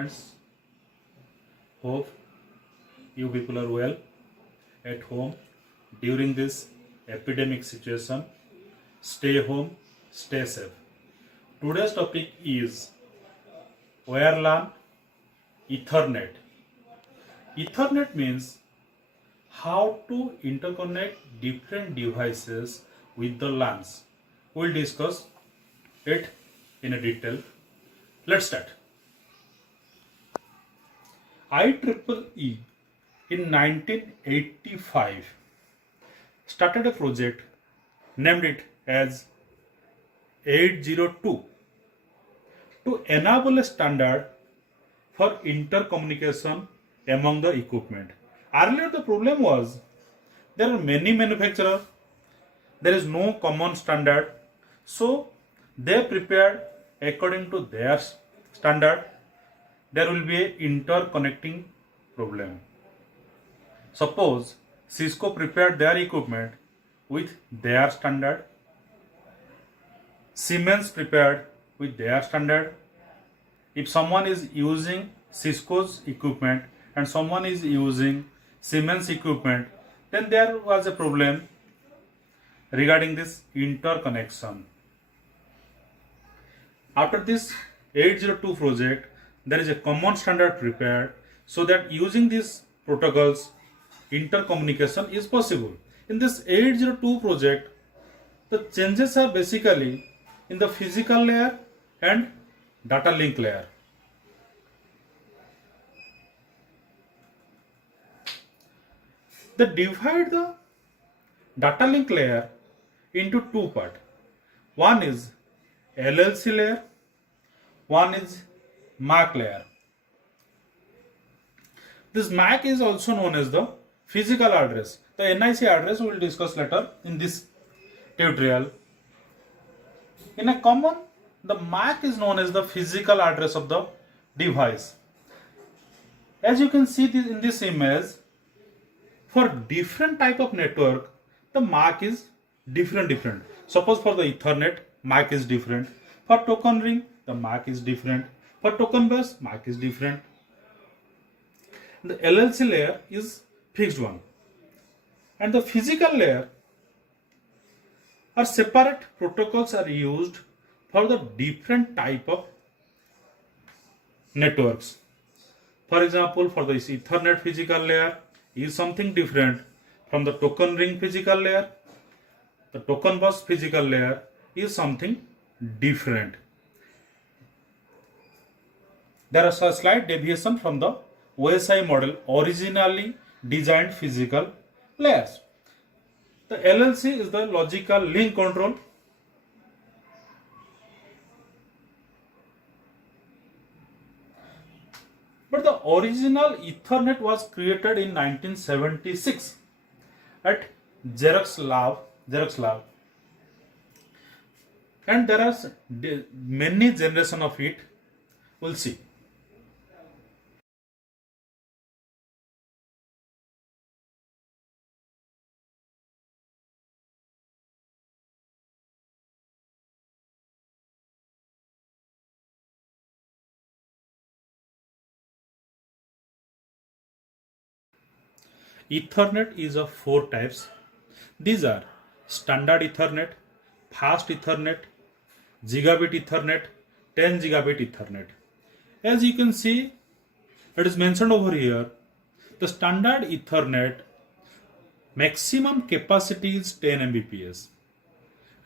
Friends, hope you people are well at home during this epidemic situation. Stay home, stay safe. Today's topic is WLAN Ethernet. Ethernet means how to interconnect different devices with the LANs. We'll discuss it in a detail. Let's start. IEEE in 1985 started a project, named it as 802, to enable a standard for intercommunication among the equipment. Earlier the problem was there are many manufacturers, there is no common standard, so they prepared according to their standard. There will be an interconnecting problem. Suppose Cisco prepared their equipment with their standard, Siemens prepared with their standard. If someone is using Cisco's equipment and someone is using Siemens equipment, then there was a problem regarding this interconnection. After this 802 project, there is a common standard prepared so that using these protocols, intercommunication is possible. In this 802 project, the changes are basically in the physical layer and data link layer. They divide the data link layer into two parts. One is LLC layer, one is MAC layer. This MAC is also known as the physical address. The NIC address we will discuss later in this tutorial. In a common, the MAC is known as the physical address of the device. As you can see in this image, for different type of network, the MAC is different. Suppose for the Ethernet, MAC is different. For token ring, the MAC is different. For token bus, MAC is different. The LLC layer is fixed one. And the physical layer are separate protocols are used for the different type of networks. For example, for this Ethernet physical layer is something different from the token ring physical layer. The token bus physical layer is something different. There is a slight deviation from the OSI model originally designed physical layers. The LLC is the logical link control. But the original Ethernet was created in 1976 at Xerox Lab. And there are many generations of it. We'll see. Ethernet is of four types. These are standard Ethernet, fast Ethernet, gigabit Ethernet, 10 gigabit Ethernet. As you can see, it is mentioned over here, the standard Ethernet maximum capacity is 10 Mbps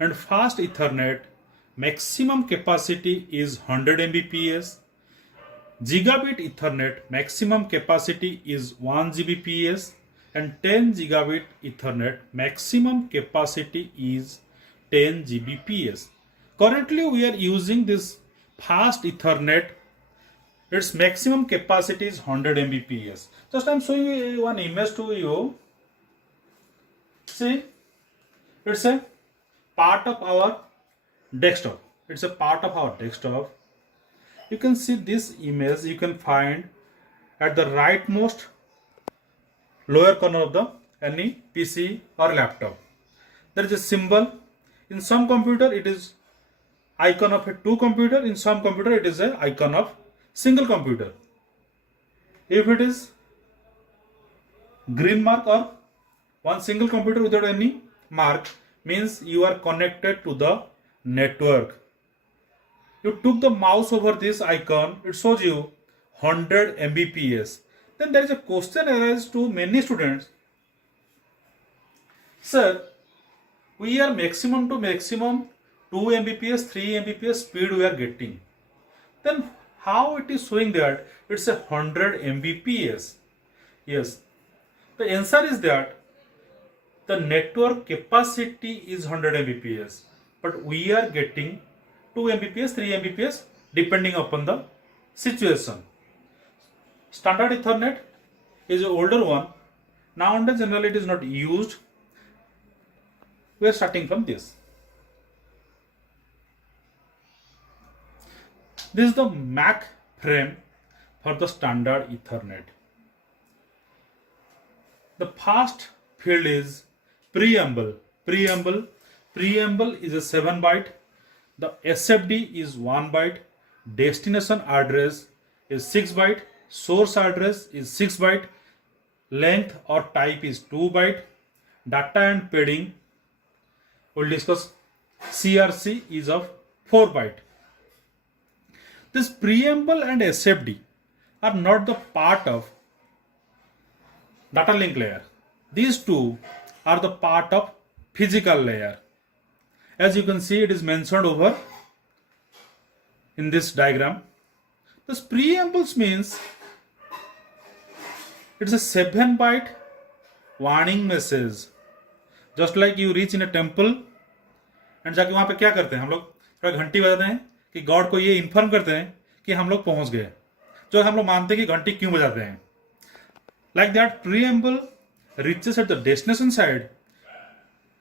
and fast Ethernet maximum capacity is 100 Mbps. Gigabit Ethernet maximum capacity is 1 Gbps and 10 gigabit Ethernet maximum capacity is 10 Gbps. Currently we are using this fast Ethernet. Its maximum capacity is 100 Mbps. Just I am showing you one image to you. See, it's a part of our desktop. It's a part of our desktop. You can see this image. You can find at the rightmost lower corner of the any PC or laptop. There is a symbol. In some computer it is icon of a two computer. In some computer it is a icon of single computer. If it is green mark or one single computer without any mark, means you are connected to the network. You took the mouse over this icon, it shows you 100 Mbps. Then there is a question arises to many students. Sir, we are maximum to maximum 2 Mbps, 3 Mbps speed we are getting. Then how it is showing that it's a 100 Mbps? Yes, the answer is that the network capacity is 100 Mbps, but we are getting 2 Mbps, 3 Mbps depending upon the situation. Standard Ethernet is an older one. Nowadays generally it is not used. We are starting from this. This is the MAC frame for the standard Ethernet. The first field is preamble. Preamble is a 7 byte. The SFD is 1 byte. Destination address is 6 byte. Source address is 6 byte. Length or type is 2 byte. Data and padding, we'll discuss. CRC is of 4 byte. This preamble and SFD are not the part of data link layer. These two are the part of physical layer. As you can see, it is mentioned over in this diagram. This preambles means it's a 7 byte warning message. Just like you reach in a temple and जाके वहां पे क्या करते हैं हम लोग, थोड़ा घंटी बजाते हैं कि गॉड को ये इन्फॉर्म करते हैं कि हम लोग पहुंच गए, जो हम लोग मानते हैं कि घंटी क्यों बजाते हैं. Like that, preamble reaches at the destination side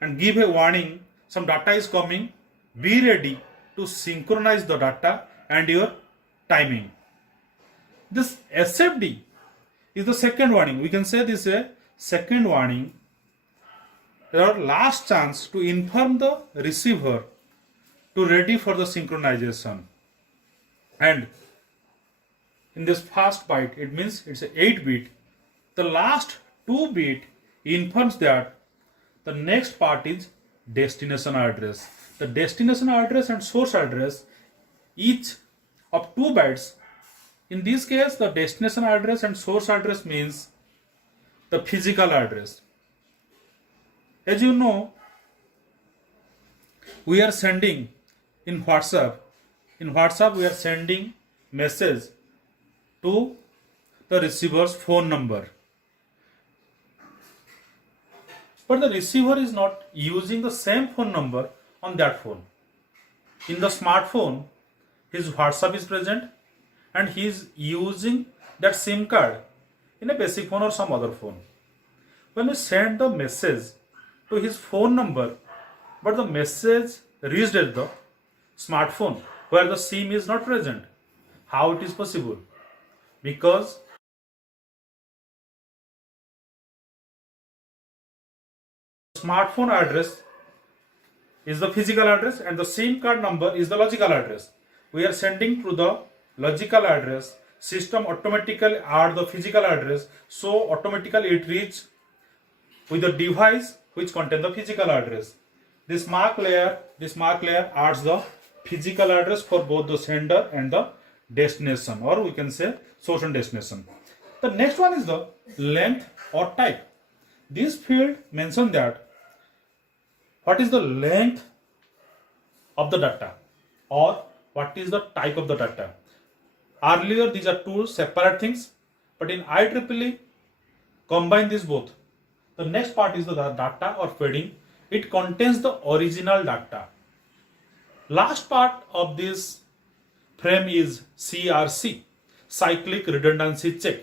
and give a warning, some data is coming, be ready to synchronize the data and your timing. This SFD is the second warning. We can say this is a second warning. Your last chance to inform the receiver to ready for the synchronization. And in this first byte, it means it's a 8 bit. The last 2 bit informs that the next part is destination address. The destination address and source address, each of 2 bytes. In this case, the destination address and source address means the physical address. As you know, we are sending in WhatsApp. In WhatsApp, we are sending message to the receiver's phone number. But the receiver is not using the same phone number on that phone. In the smartphone, his WhatsApp is present and he is using that SIM card in a basic phone or some other phone. When we send the message to his phone number, but the message reached at the smartphone where the SIM is not present, how it is possible? Because smartphone address is the physical address and the SIM card number is the logical address. We are sending to the logical address, system automatically add the physical address, so automatically it reach with the device which contain the physical address. This mark layer adds the physical address for both the sender and the destination, or we can say source and destination. The next one is the length or type. This field mentions that what is the length of the data or what is the type of the data. Earlier these are two separate things, but in IEEE combine these both. The next part is the data or padding. It contains the original data. Last part of this frame is CRC, cyclic redundancy check.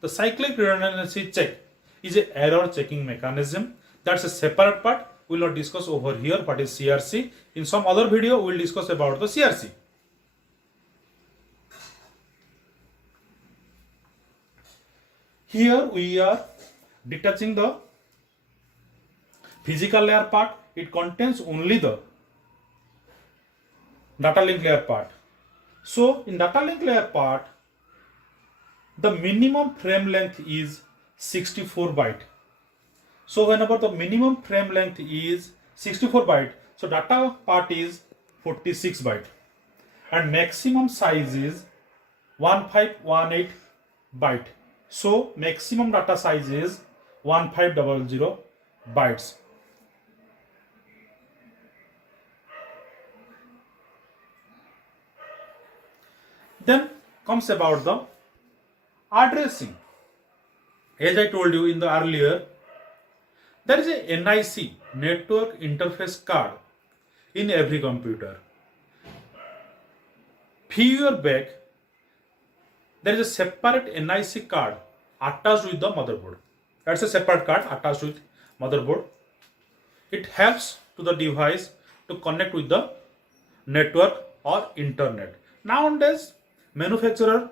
The cyclic redundancy check is an error checking mechanism. That's a separate part. We will not discuss over here what is CRC. In some other video, we will discuss about the CRC. Here we are detaching the physical layer part. It contains only the data link layer part. So in data link layer part, The minimum frame length is 64 byte. So whenever the minimum frame length is 64 byte, so data part is 46 byte, and maximum size is 1518 byte. So maximum data size is 1500 bytes. Then comes about the addressing. As I told you in the earlier, there is a NIC, network interface card, in every computer. Few years back, there is a separate NIC card attached with the motherboard. That's a separate card attached with motherboard. It helps to the device to connect with the network or internet. Nowadays, manufacturer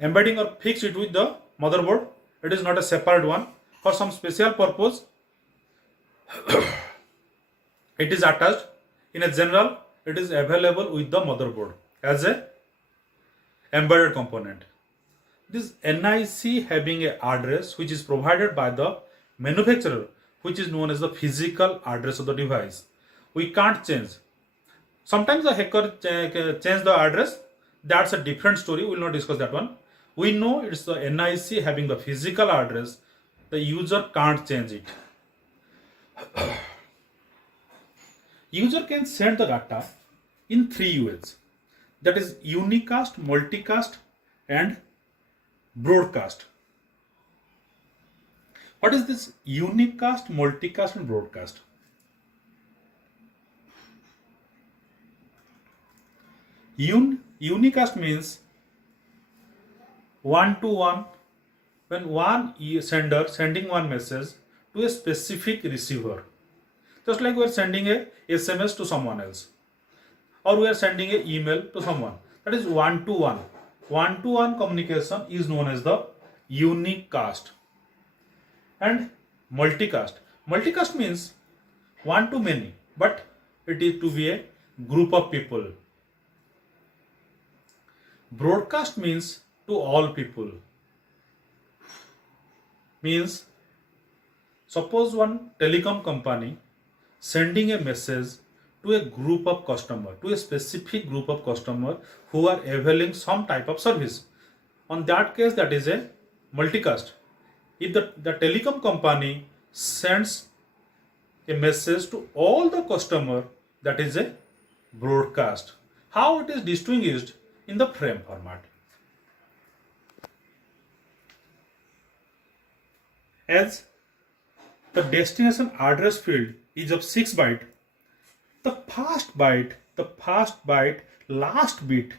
embedding or fix it with the motherboard. It is not a separate one. For some special purpose, it is attached. In a general, it is available with the motherboard as a embedded component. This NIC having a address which is provided by the manufacturer, which is known as the physical address of the device. We can't change. Sometimes the hacker change the address. That's a different story. We will not discuss that one. We know it's the NIC having the physical address. The user can't change it. User can send the data in three ways. That is unicast, multicast, and broadcast. What is this unicast, multicast, and broadcast? Unicast means one to one, when one sender sending one message to a specific receiver. Just like we are sending a SMS to someone else, or we are sending an email to someone. That is one to one. One to one communication is known as the unicast. And multicast. Multicast means one to many, but it is to be a group of people. Broadcast means to all people. Means suppose one telecom company sending a message to a group of customer, to a specific group of customer who are availing some type of service. On that case, that is a multicast. If the telecom company sends a message to all the customer, that is a broadcast. How it is distinguished in the frame format? As the destination address field is of 6 byte, the first byte, last bit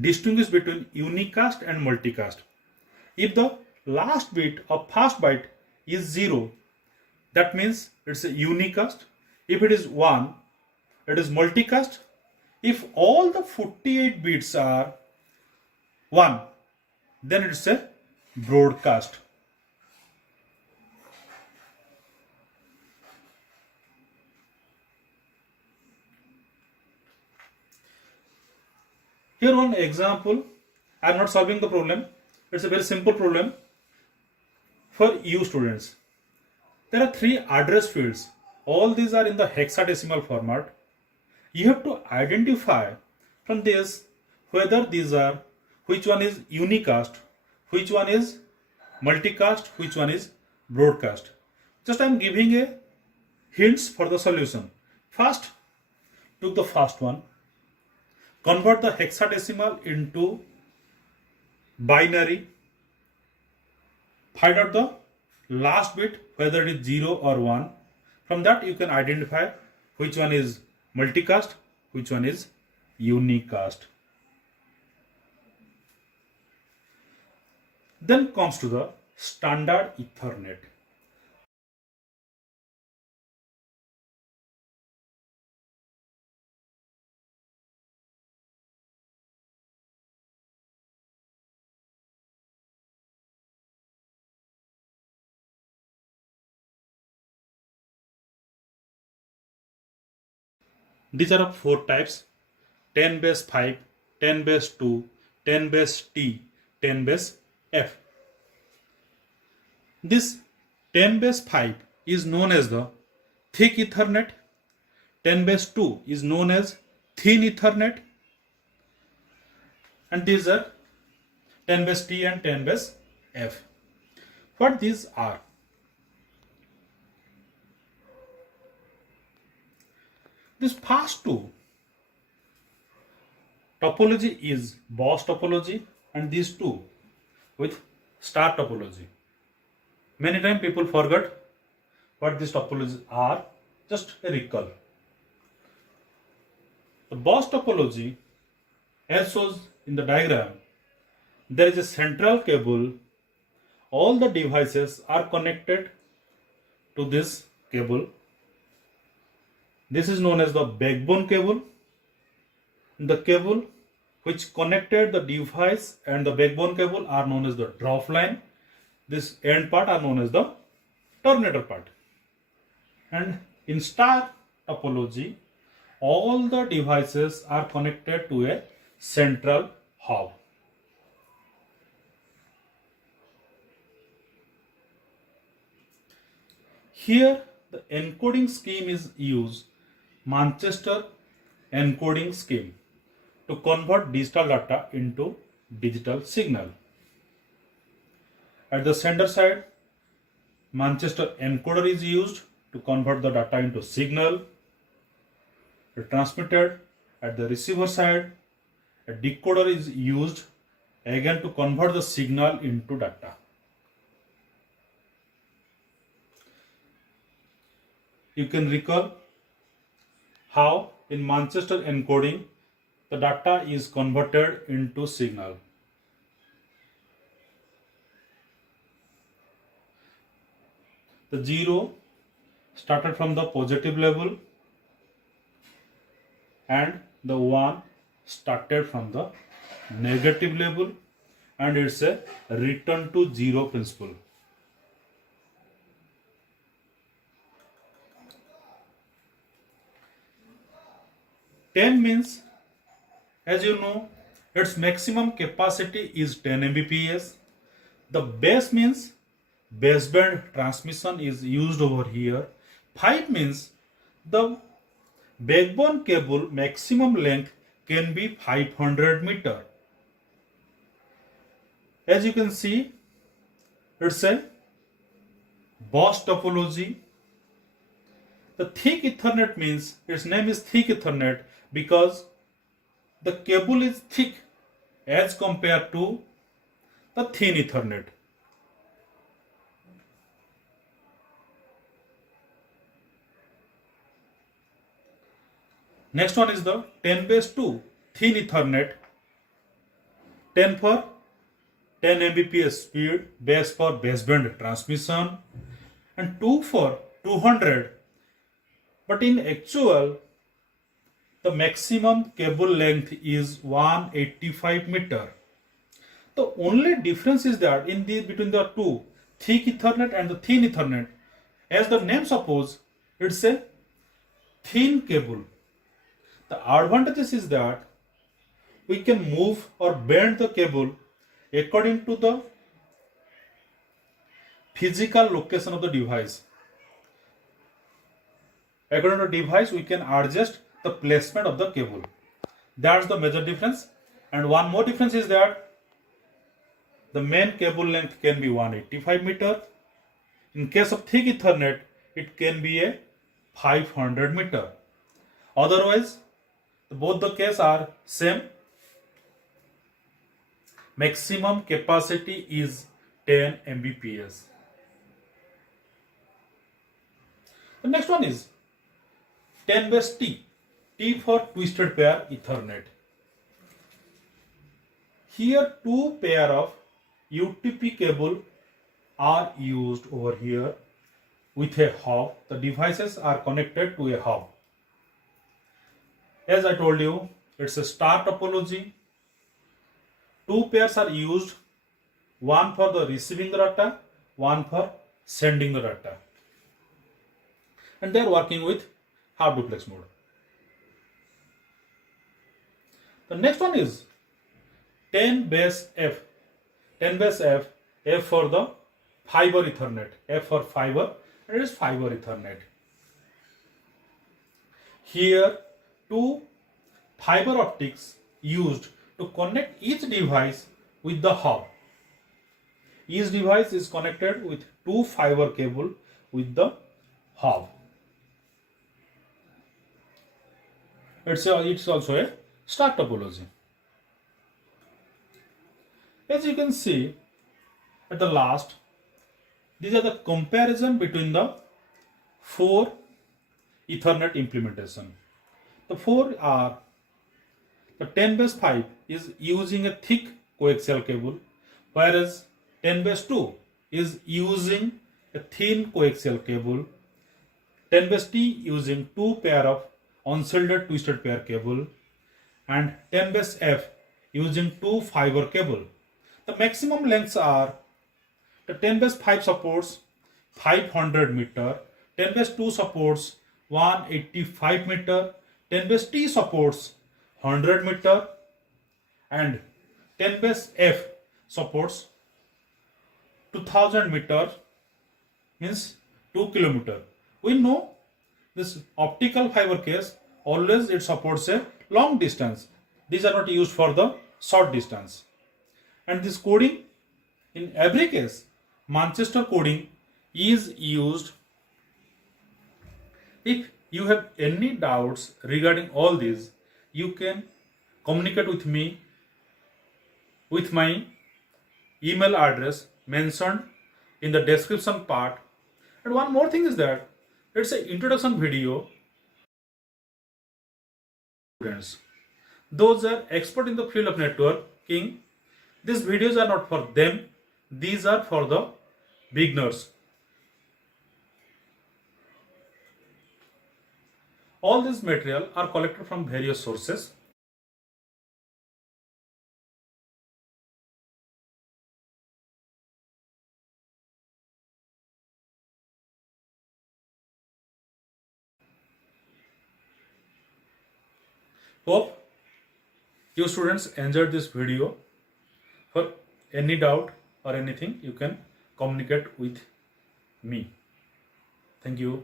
distinguish between unicast and multicast. If the last bit of first byte is 0, that means it's a unicast. If it is 1, it is multicast. If all the 48 bits are 1, then it's a broadcast. Here one example. I am not solving the problem. It's a very simple problem for you students. There are 3 address fields. All these are in the hexadecimal format. You have to identify from this whether these are, which one is unicast, which one is multicast, which one is broadcast. Just I am giving a hints for the solution. First, took the first one. Convert the hexadecimal into binary. Find out the last bit, whether it is 0 or 1. From that you can identify which one is multicast, which one is unicast. Then comes to the standard Ethernet. These are of 4 types: 10 base 5, 10 base 2, 10 base T, 10 base F. This 10 base 5 is known as the thick Ethernet, 10 base 2 is known as thin Ethernet, and these are 10 base T and 10 base F. What these are? This first two topology is boss topology, and these two with star topology. Many times people forget what these topologies are. Just a recall. The boss topology, as shown in the diagram, there is a central cable. All the devices are connected to this cable. This is known as the backbone cable. The cable which connected the device and the backbone cable are known as the drop line. This end part are known as the terminator part. And in star topology, all the devices are connected to a central hub. Here the encoding scheme is used, Manchester encoding scheme, to convert digital data into digital signal. At the sender side, Manchester encoder is used to convert the data into signal. Transmitted at the receiver side, a decoder is used again to convert the signal into data. You can recall how in Manchester encoding the data is converted into signal. The 0 started from the positive level and the 1 started from the negative level, and it's a return to 0 principle. Ten means, as you know, its maximum capacity is 10 Mbps. The base means baseband transmission is used over here. 5 means the backbone cable maximum length can be 500 meter. As you can see, it's a boss topology. The thick Ethernet means its name is thick Ethernet because the cable is thick as compared to the thin Ethernet. Next one is the 10 base 2 thin Ethernet. 10 for 10 Mbps speed, base for baseband transmission, and 2 for 200. But in actual, the maximum cable length is 185 meter. The only difference is that between the two, thick Ethernet and the thin Ethernet, as the name suppose, it's a thin cable. The advantages is that we can move or bend the cable according to the physical location of the device. According to the device, we can adjust the placement of the cable. That's the major difference. And one more difference is that the main cable length can be 185 meter. In case of thick Ethernet, it can be a 500 meter. Otherwise, both the cases are same. Maximum capacity is 10 Mbps. The next one is 10 base T. T for twisted pair Ethernet. Here two pair of UTP cable are used over here with a hub. The devices are connected to a hub. As I told you, it's a star topology. Two pairs are used, one for the receiving the data, one for sending the data. And they are working with half duplex mode. The next one is 10 base F. 10 base F. F for the fiber Ethernet. F for fiber, and it is fiber Ethernet. Here, two fiber optics used to connect each device with the hub. Each device is connected with two fiber cable with the hub. It's also a star topology. As you can see at the last, these are the comparison between the four Ethernet implementation. The four are: the 10 base 5 is using a thick coaxial cable, whereas 10 base 2 is using a thin coaxial cable. 10 base T using two pair of unshielded twisted pair cable, and 10 base F using two fiber cable. The maximum lengths are: the 10 base 5 supports 500 meter, 10 base 2 supports 185 meter, 10 base T supports 100 meter, and 10 base F supports 2000 meter, means 2 kilometer. We know this optical fiber case always it supports a long distance. These are not used for the short distance. And this coding, in every case, Manchester coding is used. If you have any doubts regarding all these, you can communicate with me with my email address mentioned in the description part. And one more thing is that it's an introduction video. Students, those are expert in the field of networking. These videos are not for them. These are for the beginners. All this material are collected from various sources. Hope you students enjoyed this video. For any doubt or anything, you can communicate with me. Thank you.